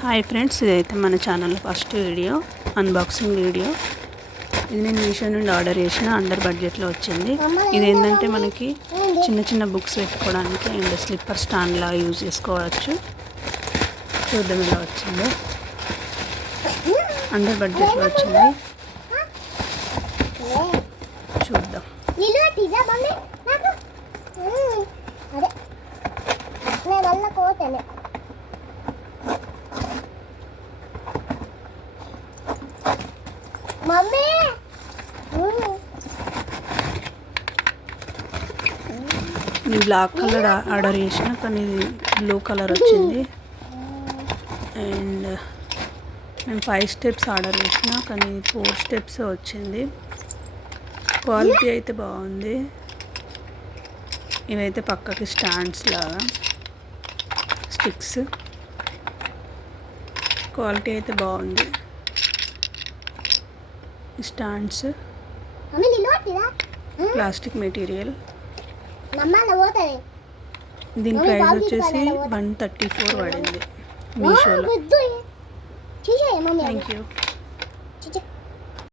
Hi friends, ఇదైతే మన ఛానల్లో ఫస్ట్ వీడియో, అన్బాక్సింగ్ వీడియో. ఇది నేను మీషో నుండి ఆర్డర్ చేసిన, అండర్ బడ్జెట్లో వచ్చింది. ఇది ఏంటంటే మనకి చిన్న చిన్న బుక్స్ పెట్టుకోవడానికి అండ్ స్లిప్పర్ స్టాండ్ లాగా యూజ్ చేసుకోవచ్చు. చూద్దాం ఎలా వచ్చిందో. అండర్ బడ్జెట్లో వచ్చింది, చూద్దాం. నేను బ్లాక్ కలర్ ఆర్డర్ చేసిన, కానీ ఇది బ్లూ కలర్ వచ్చింది. అండ్ నేను 5 స్టెప్స్ ఆర్డర్ చేసిన, కానీ 4 స్టెప్స్ వచ్చింది. క్వాలిటీ అయితే బాగుంది. ఇవైతే పక్కకి స్టాండ్స్ లాగా స్టిక్స్. క్వాలిటీ అయితే బాగుంది. Stands plastic material. దీని ప్రైస్ వచ్చేసి 134 పడింది మీషోలో. Thank you.